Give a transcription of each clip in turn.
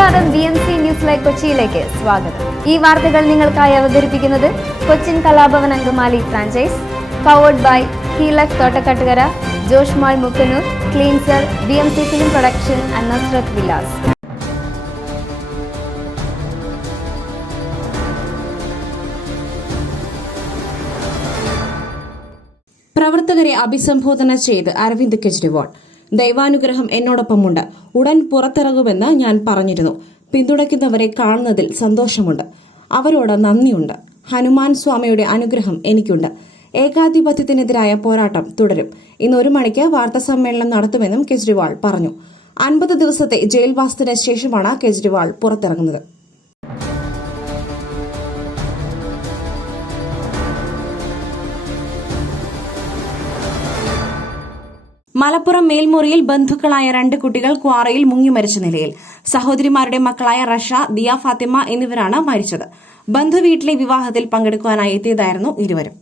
നമസ്കാരം B M C news live കൊച്ചിയിലേക്ക് സ്വാഗതം. ഈ വാർത്തകൾ നിങ്ങൾക്കായി അവതരിപ്പിക്കുന്നത് Cochin Kalabhavan Angamaly franchise powered by ഹീലക് Thottakkattukara Josh mall Mukkannur cleanser B M C film production and Vilas പ്രവർത്തകരെ അഭിസംബോധന ചെയ്ത് അരവിന്ദ് കെജ്രിവാൾ. ദൈവാനുഗ്രഹം എന്നോടൊപ്പമുണ്ട്. ഉടൻ പുറത്തിറങ്ങുമെന്ന് ഞാൻ പറഞ്ഞിരുന്നു. പിന്തുണയ്ക്കുന്നവരെ കാണുന്നതിൽ സന്തോഷമുണ്ട്. അവരോട് നന്ദിയുണ്ട്. ഹനുമാൻ സ്വാമിയുടെ അനുഗ്രഹം എനിക്കുണ്ട്. ഏകാധിപത്യത്തിനെതിരായ പോരാട്ടം തുടരും. ഇന്ന് ഒരു മണിക്ക് വാർത്താ സമ്മേളനം നടത്തുമെന്നും കെജ്രിവാൾ പറഞ്ഞു. അൻപത് ദിവസത്തെ ജയിൽവാസത്തിന് ശേഷമാണ് കെജ്രിവാൾ പുറത്തിറങ്ങുന്നത്. മലപ്പുറം മേൽമുറിയിൽ ബന്ധുക്കളായ രണ്ട് കുട്ടികൾ ക്വാറയിൽ മുങ്ങി മരിച്ച നിലയിൽ. സഹോദരിമാരുടെ മക്കളായ റഷ ദിയ ഫാത്തിമ എന്നിവരാണ് മരിച്ചത്. ബന്ധുവീട്ടിലെ വിവാഹത്തിൽ പങ്കെടുക്കുവാനായി എത്തിയതായിരുന്നു ഇരുവരും.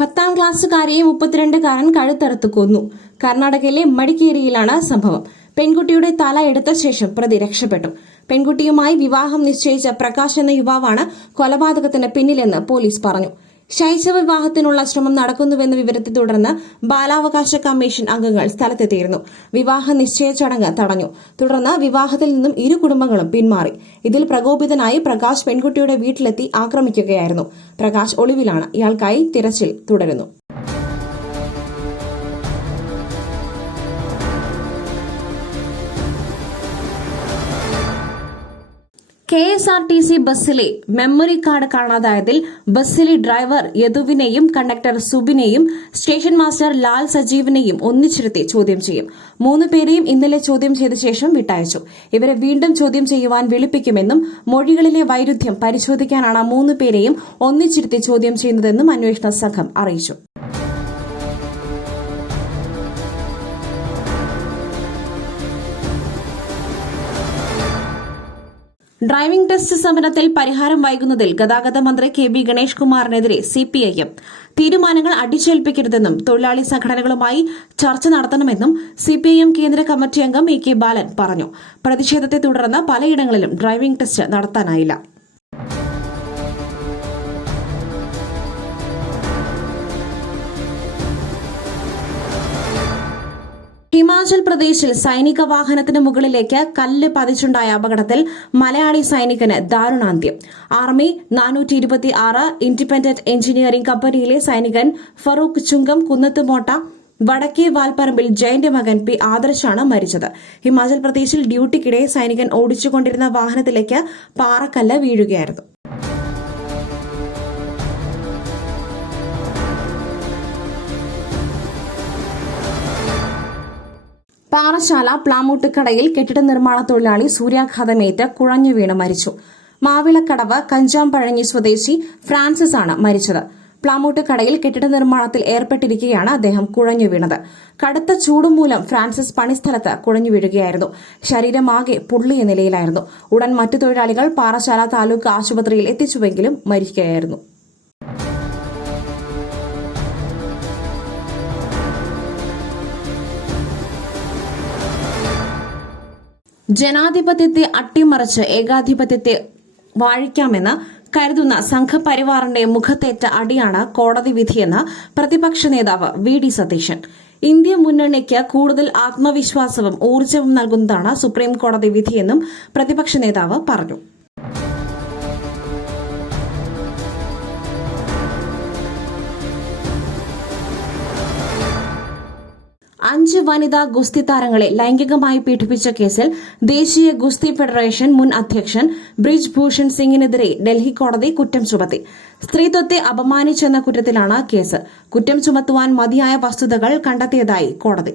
പത്താം ക്ലാസ്സുകാരിയെ മുപ്പത്തിരണ്ടുകാരൻ കഴുത്തറുത്ത് കൊന്നു. കർണാടകയിലെ മടിക്കേരിയിലാണ് സംഭവം. പെൺകുട്ടിയുടെ തല എടുത്ത ശേഷം പ്രതി രക്ഷപ്പെട്ടു. പെൺകുട്ടിയുമായി വിവാഹം നിശ്ചയിച്ച പ്രകാശ് എന്ന യുവാവാണ് കൊലപാതകത്തിന് പിന്നിലെന്ന് പോലീസ് പറഞ്ഞു. ശൈശവ വിവാഹത്തിനുള്ള ശ്രമം നടക്കുന്നുവെന്ന വിവരത്തെ തുടർന്ന് ബാലാവകാശ കമ്മീഷൻ അംഗങ്ങൾ സ്ഥലത്തെത്തിയിരുന്നു. വിവാഹ നിശ്ചയ ചടങ്ങ് തടഞ്ഞു. തുടർന്ന് വിവാഹത്തിൽ നിന്നും ഇരു കുടുംബങ്ങളും പിന്മാറി. ഇതിൽ പ്രകോപിതനായി പ്രകാശ് പെൺകുട്ടിയുടെ വീട്ടിലെത്തി ആക്രമിക്കുകയായിരുന്നു. പ്രകാശ് ഒളിവിലാണ്. ഇയാൾക്കായി തിരച്ചിൽ തുടരുന്നു. K S R T C ബസ്സിലെ മെമ്മറി കാർഡ് കാണാതായതിൽ ബസ്സിലെ ഡ്രൈവർ യദുവിനെയും കണ്ടക്ടർ സുബിനെയും സ്റ്റേഷൻ മാസ്റ്റർ ലാൽ സജീവിനെയും ഒന്നിച്ചിരുത്തി ചോദ്യം ചെയ്യും. മൂന്ന് പേരെയും ഇന്നലെ ചോദ്യം ചെയ്ത ശേഷം വിട്ടയച്ചു. ഇവരെ വീണ്ടും ചോദ്യം ചെയ്യുവാൻ വിളിപ്പിക്കുമെന്നും മൊഴികളിലെ വൈരുദ്ധ്യം പരിശോധിക്കാനാണ് മൂന്ന് പേരെയും ഒന്നിച്ചിരുത്തി ചോദ്യം ചെയ്യുന്നതെന്നും അന്വേഷണ സംഘം അറിയിച്ചു. ഡ്രൈവിംഗ് ടെസ്റ്റ് സമരത്തിൽ പരിഹാരം വൈകുന്നതിൽ ഗതാഗത മന്ത്രി കെ ബി ഗണേഷ് കുമാറിനെതിരെ സിപിഐഎം തീരുമാനങ്ങൾ അടിച്ചേൽപ്പിക്കരുതെന്നും തൊഴിലാളി സംഘടനകളുമായി ചർച്ച നടത്തണമെന്നും സിപിഐഎം കേന്ദ്ര കമ്മിറ്റി അംഗം എ കെ ബാലൻ പറഞ്ഞു. പ്രതിഷേധത്തെ തുടർന്ന് പലയിടങ്ങളിലും ഡ്രൈവിംഗ് ടെസ്റ്റ് നടത്താനായില്ല. ഹിമാചൽ പ്രദേശിൽ സൈനിക വാഹനത്തിന് മുകളിലേക്ക് കല്ല് പതിച്ചുണ്ടായ അപകടത്തിൽ മലയാളി സൈനികന് ദാരുണാന്ത്യം. ആർമി നാനൂറ്റി ഇരുപത്തി ആറ് ഇൻഡിപെൻഡന്റ് എഞ്ചിനീയറിംഗ് കമ്പനിയിലെ സൈനികൻ ഫറൂഖ് ചുങ്കം കുന്നത്തുമോട്ട വടക്കേ വാൽപ്പറമ്പിൽ ജയന്റെ മകൻ പി ആദർശാണ് മരിച്ചത്. ഹിമാചൽ പ്രദേശിൽ ഡ്യൂട്ടിക്കിടെ സൈനികൻ ഓടിച്ചുകൊണ്ടിരുന്ന വാഹനത്തിലേക്ക് പാറക്കല്ല് വീഴുകയായിരുന്നു. പാറശാല പ്ലാമൂട്ടുകടയിൽ കെട്ടിട നിർമ്മാണ തൊഴിലാളി സൂര്യാഘാതമേറ്റ് കുഴഞ്ഞു വീണ് മരിച്ചു. മാവിളക്കടവ് കഞ്ചാംപഴഞ്ഞി സ്വദേശി ഫ്രാൻസിസ് ആണ് മരിച്ചത്. പ്ലാമൂട്ടുകടയിൽ കെട്ടിട നിർമ്മാണത്തിൽ ഏർപ്പെട്ടിരിക്കുകയാണ് അദ്ദേഹം കുഴഞ്ഞു വീണത്. കടുത്ത ചൂട് മൂലം ഫ്രാൻസിസ് പണിസ്ഥലത്ത് കുഴഞ്ഞു വീഴുകയായിരുന്നു. ശരീരമാകെ പൊള്ളിയ നിലയിലായിരുന്നു. ഉടൻ മറ്റു തൊഴിലാളികൾ പാറശാല താലൂക്ക് ആശുപത്രിയിൽ എത്തിച്ചുവെങ്കിലും മരിക്കുകയായിരുന്നു. ജനാധിപത്യത്തെ അട്ടിമറിച്ച് ഏകാധിപത്യത്തെ വാഴിക്കാമെന്ന് കരുതുന്ന സംഘപരിവാറിന്റെ മുഖത്തേറ്റ അടിയാണ് കോടതി വിധിയെന്ന് പ്രതിപക്ഷ നേതാവ് വി ഡി സതീശൻ. ഇന്ത്യ മുന്നണിക്ക് കൂടുതൽ ആത്മവിശ്വാസവും ഊർജവും നൽകുന്നതാണ് സുപ്രീം കോടതി വിധിയെന്നും പ്രതിപക്ഷ നേതാവ് പറഞ്ഞു. അഞ്ച് വനിതാ ഗുസ്തി താരങ്ങളെ ലൈംഗികമായി പീഡിപ്പിച്ച കേസിൽ ദേശീയ ഗുസ്തി ഫെഡറേഷൻ മുൻ അധ്യക്ഷൻ ബ്രിജ് ഭൂഷൺ സിംഗിനെതിരെ ഡൽഹി കോടതി കുറ്റം ചുമത്തി. സ്ത്രീത്വത്തെ അപമാനിച്ചെന്ന കുറ്റത്തിലാണ് കേസ്. കുറ്റം ചുമത്തുവാൻ മതിയായ വസ്തുതകൾ കണ്ടെത്തിയതായി കോടതി.